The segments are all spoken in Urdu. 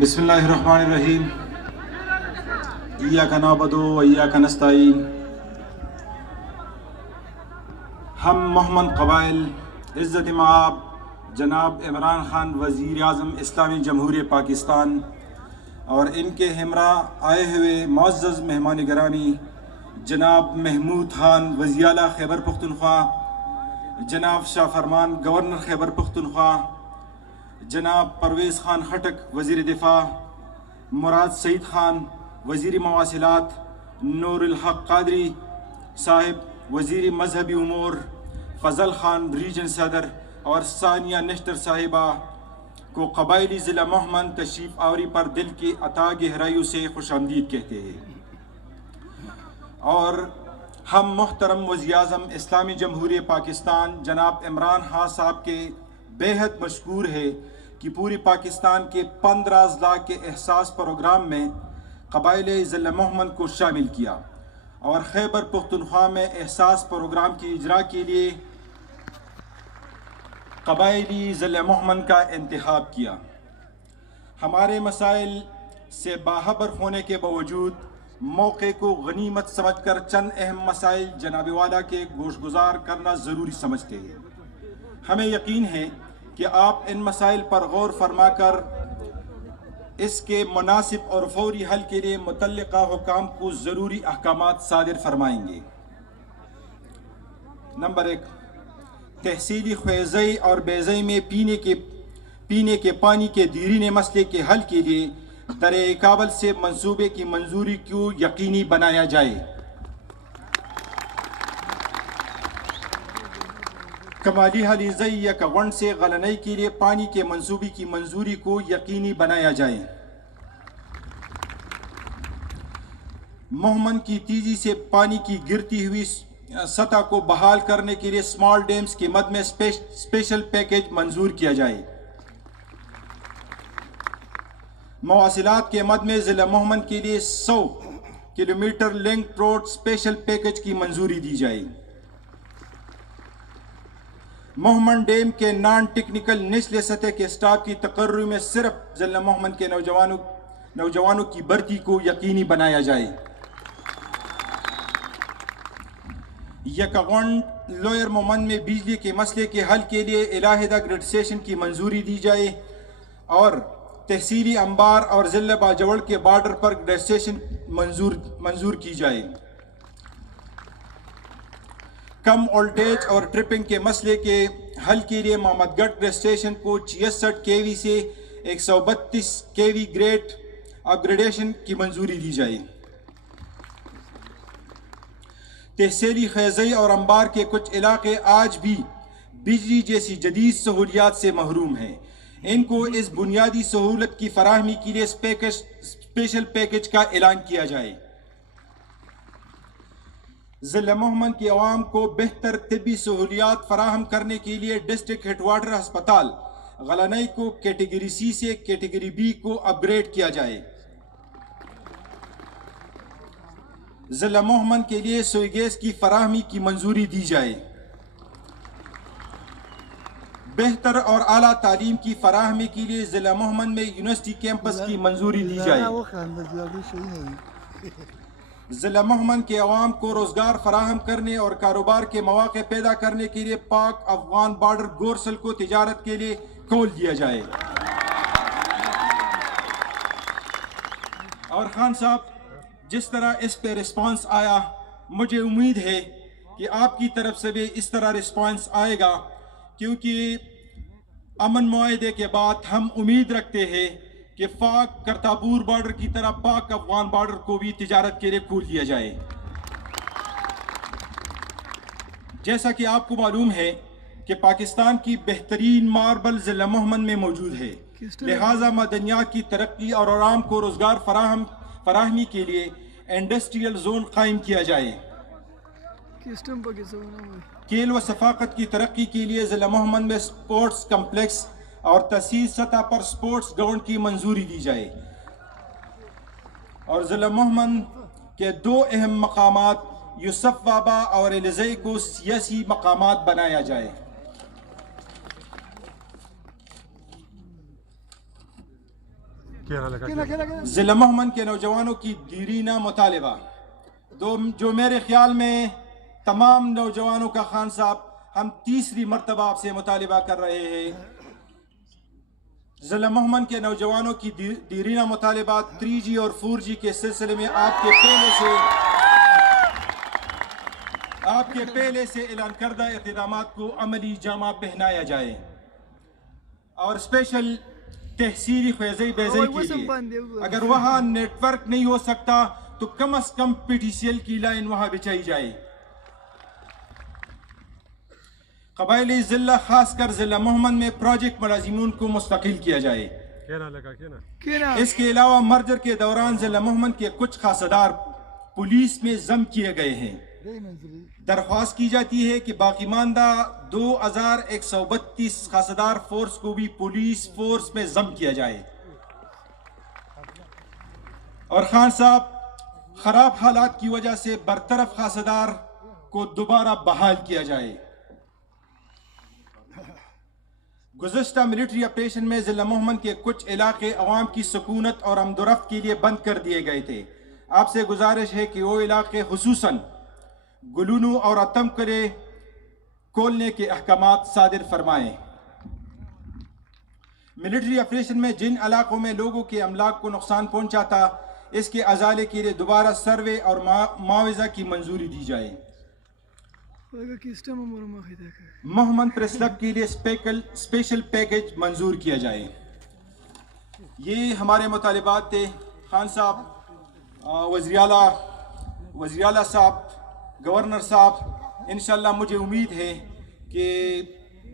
بسم اللہ الرحمن الرحیم ایاک نعبد و ایاک نستعین. ہم محمد قبائل عزت مآب جناب عمران خان وزیر اعظم اسلامی جمہوریہ پاکستان اور ان کے ہمراہ آئے ہوئے معزز مہمان گرامی جناب محمود خان وزیر اعلیٰ خیبر پختونخوا، جناب شاہ فرمان گورنر خیبر پختونخوا، جناب پرویز خان خٹک وزیر دفاع، مراد سعید خان وزیر مواصلات، نور الحق قادری صاحب وزیر مذہبی امور، فضل خان ریجن صدر اور ثانیہ نشتر صاحبہ کو قبائلی ضلع محمد تشریف آوری پر دل کی عطا گہرائیوں سے خوش آمدید کہتے ہیں. اور ہم محترم وزیر اعظم اسلامی جمہوریہ پاکستان جناب عمران خان صاحب کے بے حد مشکور ہے کہ پوری پاکستان کے 15 اضلاع کے احساس پروگرام میں قبائل ضلع محمد کو شامل کیا اور خیبر پختونخوا میں احساس پروگرام کی اجرا کے لیے قبائلی ضلع محمد کا انتخاب کیا. ہمارے مسائل سے باخبر ہونے کے باوجود موقع کو غنیمت سمجھ کر چند اہم مسائل جناب والا کے گوش گزار کرنا ضروری سمجھتے ہیں. ہمیں یقین ہے کہ آپ ان مسائل پر غور فرما کر اس کے مناسب اور فوری حل کے لیے متعلقہ حکام کو ضروری احکامات صادر فرمائیں گے. نمبر 1، تحصیلی خیزئی اور بیزئی میں پینے کے پانی کے دیرینہ مسئلے کے حل کے لیے دریائے کابل سے منصوبے کی منظوری کو یقینی بنایا جائے. کمالی حلیزئی یا کونڈ سے غلنئی کے لیے پانی کے منصوبے کی منظوری کو یقینی بنایا جائے. محمد کی تیزی سے پانی کی گرتی ہوئی سطح کو بحال کرنے کے لیے اسمال ڈیمز کے مد میں اسپیشل پیکیج منظور کیا جائے. مواصلات کے مد میں ضلع محمد کے لیے 100 kilometre link road special package کی منظوری دی جائے. محمد ڈیم کے نان ٹیکنیکل نچلے سطح کے سٹاف کی تقرری میں صرف ضلع محمد کے نوجوانوں کی بھرتی کو یقینی بنایا جائے. یکاونڈ لوئر محمد میں بجلی کے مسئلے کے حل کے لیے علیحدہ گریڈ اسٹیشن کی منظوری دی جائے اور تحصیلی انبار اور ضلع باجوڑ کے بارڈر پر گریڈ اسٹیشن منظور کی جائے. کم وولٹیج اور ٹرپنگ کے مسئلے کے حل کے لیے محمد گڑھ گریڈ اسٹیشن کو 66 kV سے 132 kV گریڈ اپ گریڈیشن کی منظوری دی جائے. تحصیلی خیزئی اور انبار کے کچھ علاقے آج بھی بجلی جیسی جدید سہولیات سے محروم ہیں. ان کو اس بنیادی سہولت کی فراہمی کے لیے اسپیشل پیکیج کا اعلان کیا جائے. ضلع محمد کی عوام کو بہتر طبی سہولیات فراہم کرنے کے لیے ڈسٹرکٹ ہیڈ کوارٹر ہسپتال غلنئی کو کیٹیگری سی سے کیٹیگری بی کو اپ گریڈ کیا جائے. ضلع محمد کے لیے سوئی گیس کی فراہمی کی منظوری دی جائے. بہتر اور اعلیٰ تعلیم کی فراہمی کے لیے ضلع محمد میں یونیورسٹی کیمپس کی منظوری دی جائے. ضلع محمد کے عوام کو روزگار فراہم کرنے اور کاروبار کے مواقع پیدا کرنے کے لیے پاک افغان بارڈر گورسل کو تجارت کے لیے کھول دیا جائے. اور خان صاحب، جس طرح اس پہ رسپانس آیا، مجھے امید ہے کہ آپ کی طرف سے بھی اس طرح رسپانس آئے گا، کیونکہ امن معاہدے کے بعد ہم امید رکھتے ہیں کہ پاک کرتاپور بارڈر کی طرح پاک افغان بارڈر کو بھی تجارت کے لیے کھول دیا جائے. جیسا کہ آپ کو معلوم ہے کہ پاکستان کی بہترین ماربل ضلع محمد میں موجود ہے، لہٰذا معدنیات کی ترقی اور عوام کو روزگار فراہمی کے لیے انڈسٹریل زون قائم کیا جائے. کھیل و ثقافت کی ترقی کے لیے ضلع محمد میں سپورٹس کمپلیکس اور تحصیل سطح پر سپورٹس گراؤنڈ کی منظوری دی جائے. اور ضلع محمد کے 2 اہم مقامات یوسف وابا اور الزئی کو سیاسی مقامات بنایا جائے. ضلع مہمند کے نوجوانوں کی دیرینہ مطالبہ جو میرے خیال میں تمام نوجوانوں کا خان صاحب ہم تیسری مرتبہ آپ سے مطالبہ کر رہے ہیں. ضلع مہمند کے نوجوانوں کی دیرینہ مطالبات 3G اور 4G کے سلسلے میں آپ کے پہلے سے اعلان کردہ اقدامات کو عملی جامہ پہنایا جائے اور اسپیشل تحصیلی خیزی بیزی کے لیے اگر وہاں نیٹ ورک نہیں ہو سکتا تو کم از کم PTCL کی لائن وہاں بچھائی جائے. قبائلی ضلع خاص کر ضلع مہمند میں پروجیکٹ ملازمین کو مستقل کیا جائے. اس کے علاوہ مرجر کے دوران ضلع مہمند کے کچھ خاصدار پولیس میں ضم کیے گئے ہیں. درخواست کی جاتی ہے کہ باقی ماندہ 2132 خاصدار فورس کو بھی پولیس فورس میں ضم کیا جائے. اور خان صاحب خراب حالات کی وجہ سے برطرف خاصدار کو دوبارہ بحال کیا جائے. گزشتہ ملٹری آپریشن میں ضلع مہمند کے کچھ علاقے عوام کی سکونت اور امن و رفت کے لیے بند کر دیے گئے تھے. آپ سے گزارش ہے کہ وہ علاقے خصوصاً گلونو اور اتم کرے کھولنے کے احکامات صادر فرمائیں. ملٹری آپریشن میں جن علاقوں میں لوگوں کے املاک کو نقصان پہنچا تھا اس کے ازالے کے لیے دوبارہ سروے اور معاوضہ کی منظوری دی جائے. مہمند پریس کلب کے لیے اسپیشل پیکج منظور کیا جائے. یہ ہمارے مطالبات تھے. خان صاحب، وزیر اعلیٰ صاحب، گورنر صاحب، انشاءاللہ مجھے امید ہے کہ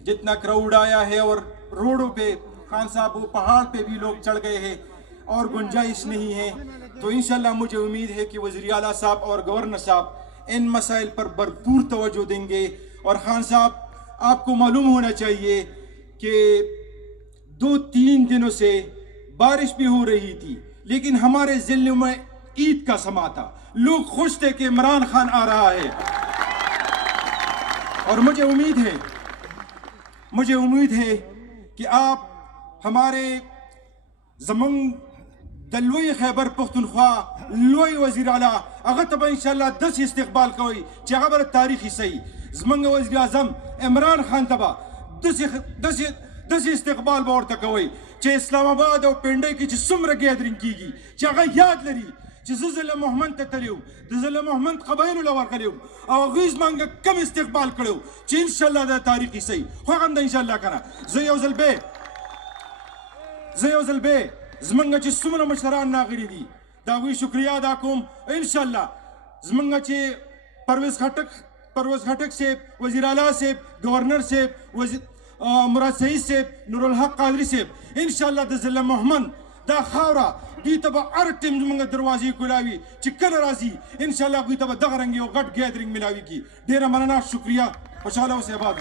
جتنا کراؤڈ آیا ہے اور روڈوں پہ خان صاحب وہ پہاڑ پہ بھی لوگ چڑھ گئے ہیں اور گنجائش نہیں ہے، تو انشاءاللہ مجھے امید ہے کہ وزیر اعلیٰ صاحب اور گورنر صاحب ان مسائل پر بھرپور توجہ دیں گے. اور خان صاحب آپ کو معلوم ہونا چاہیے کہ 2-3 دنوں سے بارش بھی ہو رہی تھی لیکن ہمارے ضلع میں عید کا سما تھا. لوگ خوش تھے کہ عمران خان آ رہا ہے. اور مجھے امید ہے کہ آپ ہمارے زمن دلوی خیبر پختونخوا لوی وزیر اعلیٰ اگر تب انشاءاللہ 10 استقبال کوئی چاہا بر تاریخی صحیح زمنگ وزیر اعظم عمران خان تبا 10 استقبال بور تکوئی چاہے اسلام آباد اور پنڈے کی سمر گیدرنگ کی گی چاہا یاد لری چاہے ضلع مہمند تتلیو ضلع مہمند قبائل الوار کریو اور غیز مانگا کم استقبال کریو چاہے انشاءاللہ دا تاریخی صحیح خواہم دا انشاءاللہ کنا زیوزل بے زمنگا چی سمنا مشتران ناغری دی داوی شکریہ ادا کوم. انشاءاللہ زمنگا چی پرویز خٹک سے وزیر اعلیٰ سے گورنر سے مراد سعید سے نور الحق قادری سے انشاءاللہ دا ضلع مہمند دا خاورا دی تبا ارٹیم زمنگا دروازی کلاوی چکن رازی انشاءاللہ کوئی تبا دغرنگی اور گٹ گیدرنگ ملاوی کی. دیرہ مننا شکریہ. خوشحالہ و سے آباد.